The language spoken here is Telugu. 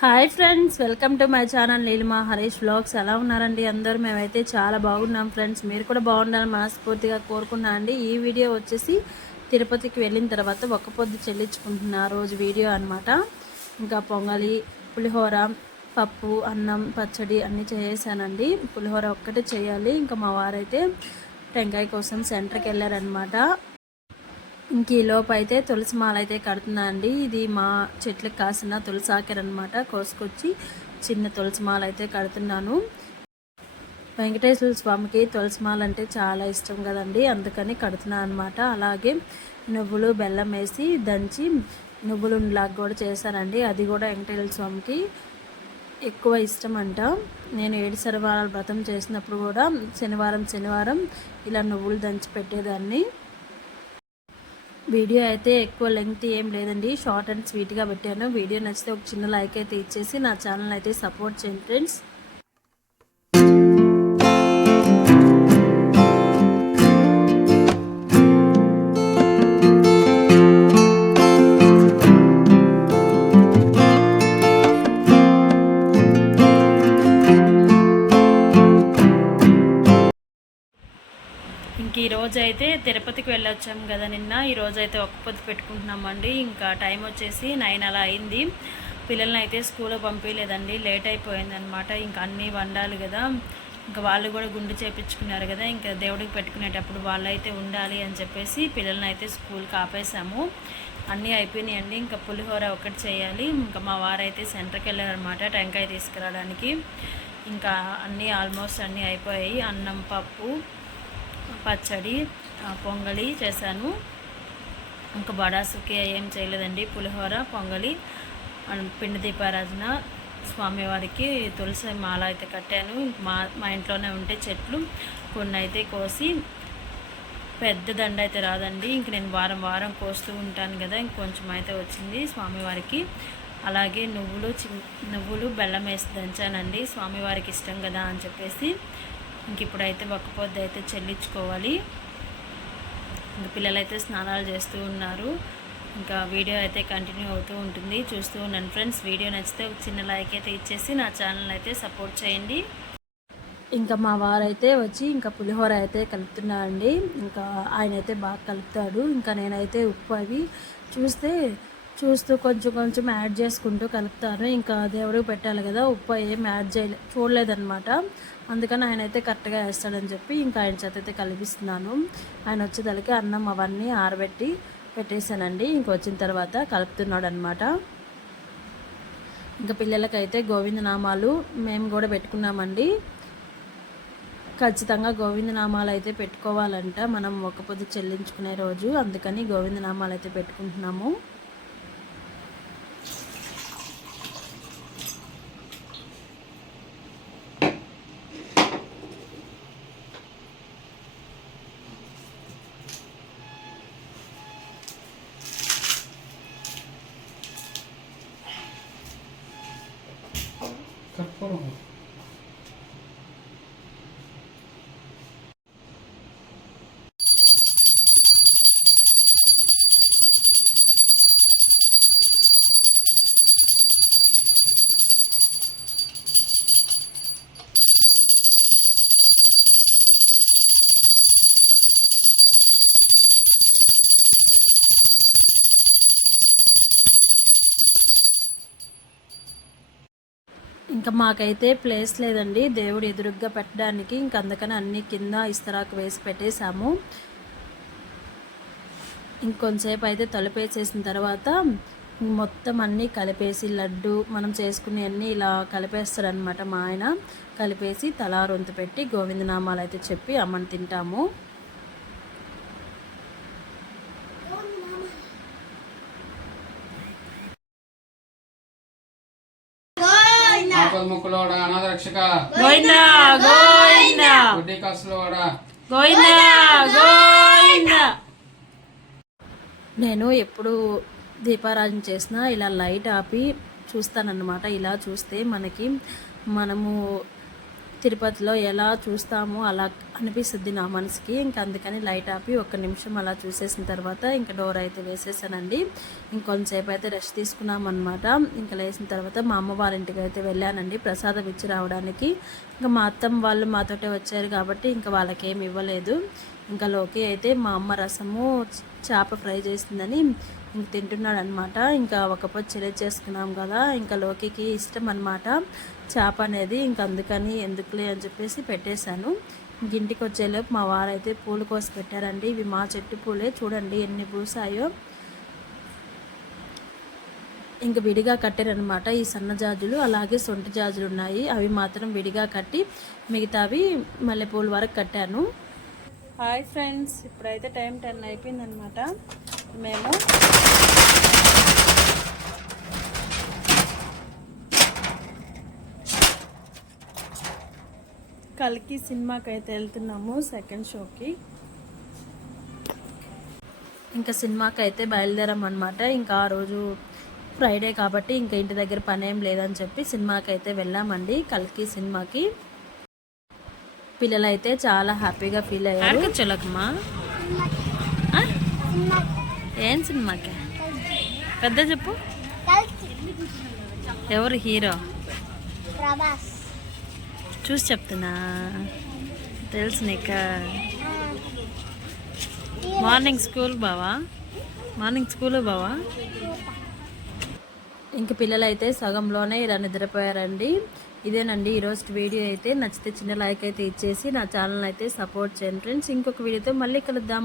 Hi friends, welcome to my channel Neelima Harish vlogs. ఎలా ఉన్నారండి అందరూ? మేమైతే చాలా బాగున్నాం ఫ్రెండ్స్. మీరు కూడా బాగుండాలని మనస్ఫూర్తిగా కోరుకున్నా అండి. ఈ వీడియో వచ్చేసి తిరుపతికి వెళ్ళిన తర్వాత ఒక్క పొద్దు చెల్లించుకుంటున్న రోజు వీడియో అనమాట. ఇంకా పొంగలి, పులిహోర, పప్పు, అన్నం, పచ్చడి అన్నీ చేసానండి. పులిహోర ఒక్కటే చేయాలి. ఇంకా మా వారైతే టెంకాయ కోసం సెంటర్కి వెళ్ళారనమాట. ఇంక ఈలోపు అయితే తులసి మాల అయితే కడుతున్నా అండి. ఇది మా చెట్లకు కాసిన తులసి ఆకెర అనమాట. కోసుకొచ్చి చిన్న తులసి మాల అయితే కడుతున్నాను. వెంకటేశ్వర స్వామికి తులసి మాల అంటే చాలా ఇష్టం కదండి, అందుకని కడుతున్నాను అనమాట. అలాగే నువ్వులు బెల్లం వేసి దంచి నువ్వులు లాగా కూడా చేశానండి. అది కూడా వెంకటేశ్వర స్వామికి ఎక్కువ ఇష్టం అంట. నేను 7 శనివారాల వ్రతం చేసినప్పుడు కూడా శనివారం ఇలా నువ్వులు దంచి పెట్టేదాన్ని. వీడియో అయితే ఎక్కువ లెంగ్త్ ఏం లేదండి, షార్ట్ అండ్ స్వీట్గా పెట్టాను. వీడియో నచ్చితే ఒక చిన్న లైక్ అయితే ఇచ్చేసి నా ఛానల్ అయితే సపోర్ట్ చేయండి ఫ్రెండ్స్. ఈరోజు అయితే తిరుపతికి వెళ్ళొచ్చాము కదా నిన్న. ఈరోజు అయితే ఒక్క పొద్దు పెట్టుకుంటున్నామండి. ఇంకా టైం వచ్చేసి 9 అలా అయింది. పిల్లల్ని అయితే స్కూల్లో పంపించలేదండి, లేట్ అయిపోయిందనమాట. ఇంకా అన్నీ వండాలి కదా, ఇంకా వాళ్ళు కూడా గుండు చేపించుకున్నారు కదా, ఇంకా దేవుడికి పెట్టుకునేటప్పుడు వాళ్ళు అయితే ఉండాలి అని చెప్పేసి పిల్లల్ని అయితే స్కూల్కి ఆపేసాము. అన్నీ అయిపోయినాయండి. ఇంకా పులిహోర ఒకటి చేయాలి. ఇంకా మా వారైతే సెంటర్కి వెళ్ళారనమాట టెంకాయ తీసుకురావడానికి. ఇంకా అన్నీ ఆల్మోస్ట్ అన్నీ అయిపోయాయి. అన్నం, పప్పు, పచ్చడి, పొంగలి చేశాను. ఇంకా బడాసుకి ఏం చేయలేదండి. పులిహోర, పొంగలి, పిండి దీపారాధన, స్వామివారికి తులసి మాల అయితే కట్టాను. మా ఇంట్లోనే ఉంటే చెట్లు కొన్ని అయితే కోసి, పెద్ద దండ అయితే రాదండి, ఇంక నేను వారం కోస్తూ ఉంటాను కదా, ఇంకొంచెం అయితే వచ్చింది స్వామివారికి. అలాగే నువ్వులు బెల్లం వేసి దంచానండి, స్వామివారికి ఇష్టం కదా అని చెప్పేసి. ఇంక ఇప్పుడైతే ఒక్క పొద్దు అయితే చెల్లించుకోవాలి. ఇంక పిల్లలైతే స్నానాలు చేస్తూ ఉన్నారు. ఇంకా వీడియో అయితే కంటిన్యూ అవుతూ ఉంటుంది, చూస్తూ ఉన్నాను ఫ్రెండ్స్. వీడియో నచ్చితే ఒక చిన్న లైక్ అయితే ఇచ్చేసి నా ఛానల్ అయితే సపోర్ట్ చేయండి. ఇంకా మా వారైతే వచ్చి ఇంకా పులిహోర అయితే కలుపుతున్నారండి. ఇంకా ఆయన అయితే బాగా కలుపుతాడు. ఇంకా నేనైతే ఉప్పు అవి చూస్తూ కొంచెం యాడ్ చేసుకుంటూ కలుపుతాను. ఇంకా దేవుడికి పెట్టాలి కదా, ఉప్పు ఏం యాడ్ చూడలేదన్నమాట. అందుకని ఆయన అయితే కరెక్ట్గా వేస్తాడని చెప్పి ఇంకా ఆయన చేత అయితే కలిపిస్తున్నాను. ఆయన వచ్చేదానికి అన్నం అవన్నీ ఆరబెట్టి పెట్టేశానండి. ఇంక వచ్చిన తర్వాత కలుపుతున్నాడు అనమాట. ఇంకా పిల్లలకైతే గోవిందనామాలు మేము కూడా పెట్టుకున్నామండి. ఖచ్చితంగా గోవిందనామాలు అయితే పెట్టుకోవాలంట మనం ఒక్క పొద్దు చెల్లించుకునే రోజు, అందుకని గోవిందనామాలు అయితే పెట్టుకుంటున్నాము. ఇంకా మాకైతే ప్లేస్ లేదండి దేవుడు ఎదురుగ్గా పెట్టడానికి. ఇంక అందుకని అన్ని కింద ఇస్తరాకు వేసి పెట్టేశాము. ఇంకొంచెంసేపు అయితే తలుపేసేసిన తర్వాత మొత్తం అన్నీ కలిపేసి, లడ్డు మనం చేసుకునే అన్నీ ఇలా కలిపేస్తారనమాట మా ఆయన. కలిపేసి తలా రొంతు పెట్టి గోవిందనామాలు అయితే చెప్పి అమ్మని తింటాము. ముక్కులోడా అనాథరక్షక గోవిందా గోవిందా, గుడ్డి కాసులోడా గోవిందా గోవిందా. నేను ఎప్పుడు దీపారాధన చేసినా ఇలా లైట్ ఆపి చూస్తానన్నమాట. ఇలా చూస్తే మనము తిరుపతిలో ఎలా చూస్తామో అలా అనిపిస్తుంది నా మనసుకి. ఇంకా అందుకని లైట్ ఆపి 1 నిమిషం అలా చూసేసిన తర్వాత ఇంకా డోర్ అయితే వేసేసానండి. ఇంకొంతసేపు అయితే రెస్ట్ తీసుకున్నాం అనమాట. ఇంకా లేచిన తర్వాత మా అమ్మ వాళ్ళ ఇంటికి అయితే వెళ్ళానండి ప్రసాదం ఇచ్చి రావడానికి. ఇంకా మా అత్తమ్మ వాళ్ళు మాతోటే వచ్చారు కాబట్టి ఇంకా వాళ్ళకేమి ఇవ్వలేదు. ఇంకా లోకి అయితే మా అమ్మ రసము చేప ఫ్రై చేసిందని ఇంక తింటున్నాడు అనమాట. ఇంకా ఒక పొద్దు చేసుకున్నాం కదా, ఇంకా లోకికి ఇష్టం అనమాట చేప అనేది. ఇంక అందుకని ఎందుకులే అని చెప్పేసి పెట్టేశాను. ఇంటికి వచ్చేలోపు మా వారైతే పూలు కోసి పెట్టారండి. ఇవి మా చెట్టు పూలే, చూడండి ఎన్ని పూసాయో. ఇంక విడిగా కట్టారనమాట ఈ సన్న జాజులు. అలాగే సొంటి జాజులు ఉన్నాయి, అవి మాత్రం విడిగా కట్టి మిగతావి మల్లెపూల వరకు కట్టాను. హాయ్ ఫ్రెండ్స్, ఇప్పుడైతే టైం 10 అయిపోయిందనమాట. మేము కల్కి సినిమాకి అయితే వెళ్తున్నాము, సెకండ్ షోకి. ఇంకా సినిమాకి అయితే బయలుదేరామన్నమాట. ఇంకా ఆ రోజు ఫ్రైడే కాబట్టి ఇంకా ఇంటి దగ్గర పని ఏం లేదని చెప్పి సినిమాకి అయితే వెళ్ళామండి, కల్కి సినిమాకి. పిల్లలు అయితే చాలా హ్యాపీగా ఫీల్ అయ్యారు. చలకమ్మా ఏం సినిమాకి పెద్ద చెప్పు, ఎవరు హీరో చూసి చెప్తున్నా, తెలుసు నీకు. మార్నింగ్ స్కూల్ బావా, మార్నింగ్ స్కూల్ బావా. ఇంక పిల్లలు అయితే సగంలోనే ఇలా నిద్రపోయారండి. ఇదేనండి ఈరోజు వీడియో అయితే. నచ్చితే చిన్న లైక్ అయితే ఇచ్చేసి నా ఛానల్ అయితే సపోర్ట్ చేయండి ఫ్రెండ్స్. ఇంకొక వీడియోతో మళ్ళీ కలుద్దాం.